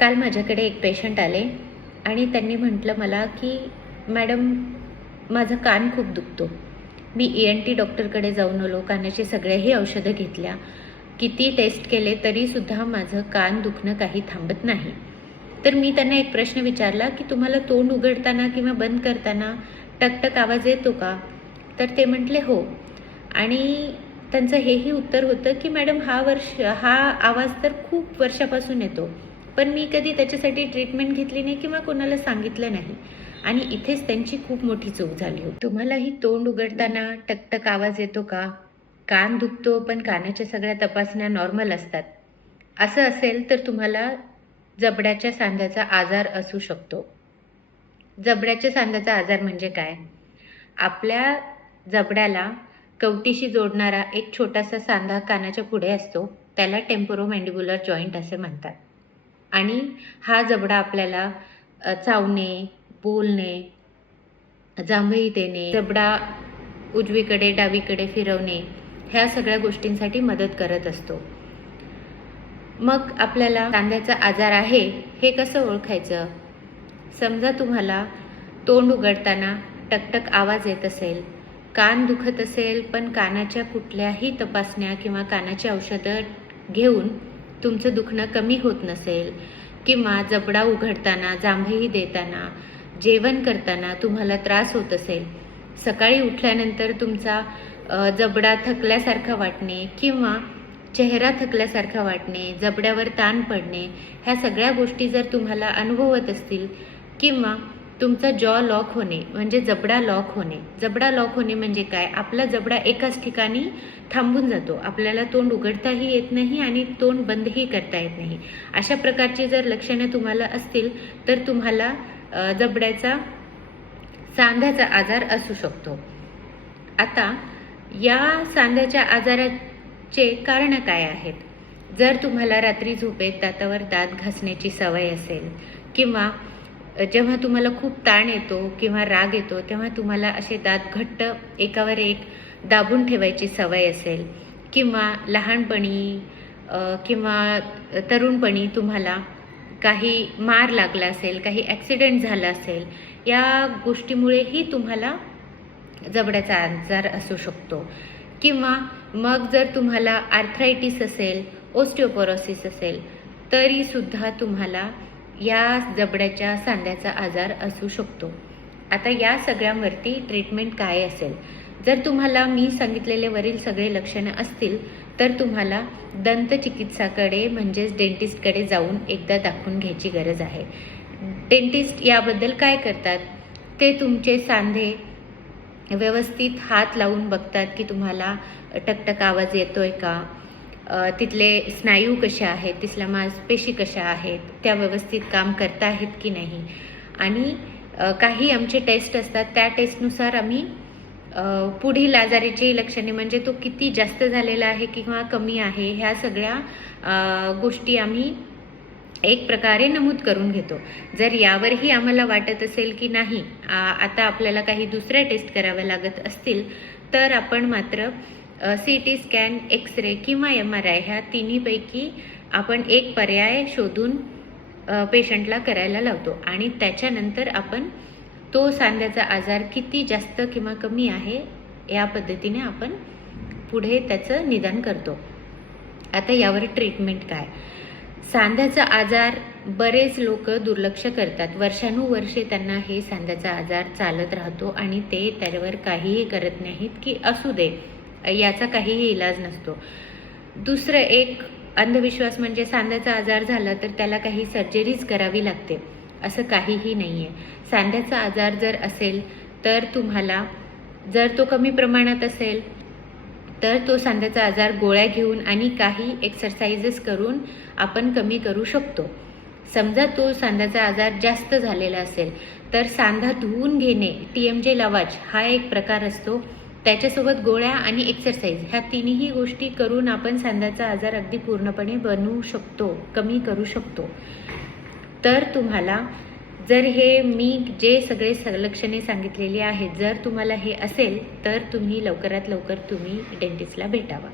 काल माझ्याकडे एक पेशंट आले आणि त्यांनी म्हटलं मला की मॅडम माझा कान खूप दुखतो. मी ENT डॉक्टरकडे जाऊन आलो, कानाची सगळ्याही औषधं घेतल्या, किती टेस्ट केले तरीसुद्धा माझं कान दुखणं काही थांबत नाही. तर मी त्यांना एक प्रश्न विचारला की तुम्हाला तोंड उघडताना किंवा बंद करताना टकटक आवाज येतो का? तर ते म्हटले हो. आणि त्यांचं हेही उत्तर होतं की मॅडम हा आवाज तर खूप वर्षापासून येतो, पण मी कधी त्याच्यासाठी ट्रीटमेंट घेतली नाही किंवा कोणाला सांगितलं नाही. आणि इथेच त्यांची खूप मोठी चूक झाली होती. तुम्हालाही तोंड उघडताना टकटक आवाज येतो का? कान दुखतो पण कानाच्या सगळ्या तपासण्या नॉर्मल असतात, असं असेल तर तुम्हाला जबड्याच्या सांध्याचा आजार असू शकतो. जबड्याच्या सांध्याचा आजार म्हणजे काय? आपल्या जबड्याला कवटीशी जोडणारा एक छोटासा सांधा कानाच्या पुढे असतो, त्याला टेम्पोरोमॅन्डिब्युलर जॉईंट असे म्हणतात. आणि हा जबडा आपल्याला चावणे, बोलणे, जांभई देणे, जबडा उजवीकडे डावीकडे फिरवणे, ह्या सगळ्या गोष्टींसाठी मदत करत असतो. मग आपल्याला सांध्याचा आजार आहे हे कसं ओळखायचं? समजा तुम्हाला तोंड उघडताना टकटक आवाज येत असेल, कान दुखत असेल पण कानाच्या कुठल्याही तपासण्या किंवा कानाची औषधं घेऊन तुमचं दुखणं कमी होत नसेल, किंवा जबडा उघडताना, जांभई देताना, जेवण करताना तुम्हाला त्रास होत असेल, सकाळी उठल्यानंतर तुमचा जबडा थकल्यासारखा वाटणे किंवा चेहरा थकल्यासारखा वाटणे, जबड्यावर ताण पडणे, ह्या सगळ्या गोष्टी जर तुम्हाला अनुभवत असतील, किंवा तुमचा जॉ लॉक होणे म्हणजे जबडा लॉक होणे. जबडा लॉक होणे म्हणजे काय? आपला जबडा एकाच ठिकाणी थांबून जातो, आपल्याला तोंड उघडताही येत नाही आणि तोंड बंदही करता येत नाही. अशा प्रकारची जर लक्षणं तुम्हाला असतील तर तुम्हाला जबड्याचा सांध्याचा आजार असू शकतो. आता या सांध्याच्या आजाराचे कारण काय आहेत? जर तुम्हाला रात्री झोपेत दातावर दात घासण्याची सवय असेल, किंवा जेव्हा तुम्हाला खूप ताण येतो किंवा राग येतो तेव्हा तुम्हाला असे दात घट्ट एकावर एक दाबून ठेवायची सवय असेल, किंवा लहानपणी किंवा तरुणपणी तुम्हाला काही मार लागला असेल, काही ॲक्सिडेंट झाला असेल, या गोष्टीमुळेही तुम्हाला जबड्याचा आजार असू शकतो. किंवा मग जर तुम्हाला आर्थरायटिस असेल, ओस्टिओपोरोसिस असेल, तरीसुद्धा तुम्हाला या जबड्याच्या सांध्याचा आजार असू शकतो. आता या सगळ्यांवरती ट्रीटमेंट काय असेल? जर तुम्हाला मी सांगितलेले वरील सगळे लक्षणं असतील तर तुम्हाला दंतचिकित्साकडे म्हणजेच डेंटिस्टकडे जाऊन एकदा दाखवून घ्यायची गरज आहे. डेंटिस्ट याबद्दल काय करतात? ते तुमचे सांधे व्यवस्थित हात लावून बघतात की तुम्हाला टकटक आवाज येतोय का, तिथले स्नायू कशा आहेत, तिथल्या मांसपेशी कशा आहेत, त्या व्यवस्थित काम करता आहेत की नाही. आणि काही आमचे टेस्ट असतात, त्या टेस्टनुसार आम्ही पुढील आजाराची लक्षणे म्हणजे तो किती जास्त झालेला आहे किंवा कमी आहे, ह्या सगळ्या गोष्टी आम्ही एक प्रकारे नमूद करून घेतो. जर यावरही आम्हाला वाटत असेल की नाही आता आपल्याला काही दुसऱ्या टेस्ट कराव्या लागत असतील तर आपण मात्र CT स्कॅन, एक्सरे किंवा MRI ह्या तिन्हीपैकी आपण एक पर्याय शोधून पेशंटला करायला लावतो. आणि त्याच्यानंतर आपण तो सांध्याचा आजार किती जास्त किंवा कमी आहे या पद्धतीने आपण पुढे त्याचं निदान करतो. आता यावर ट्रीटमेंट काय? सांध्याचा आजार बरेच लोक दुर्लक्ष करतात. वर्षानुवर्षे त्यांना हे सांध्याचा आजार चालत राहतो आणि ते त्यावर काहीही करत नाहीत की असू दे, याचा काहीही इलाज नसतो. दुसरं एक अंधविश्वास म्हणजे सांध्याचा आजार झाला तर त्याला काही सर्जरीज करावी लागते, असं काहीही नाही आहे. सांध्याचा आजार जर असेल तर तुम्हाला, जर तो कमी प्रमाणात असेल तर तो सांध्याचा आजार गोळ्या घेऊन आणि काही एक्सरसाइजेस करून आपण कमी करू शकतो. समजा तो सांध्याचा आजार जास्त झालेला असेल तर सांधा धुवून घेणे, TMJ लावाज हा एक प्रकार असतो, त्याच्यासोबत गोळ्या आणि एक्सरसाइज ह्या तिन्ही गोष्टी करून आपण सांध्याचा आजार अगदी पूर्णपणे बनवू शकतो, कमी करू शकतो. तर तुम्हाला जर हे मी जे सगळे लक्षणे सांगितलेली आहेत, जर तुम्हाला हे असेल तर तुम्ही लवकरात लवकर तुम्ही डेंटिस्टला भेटावा.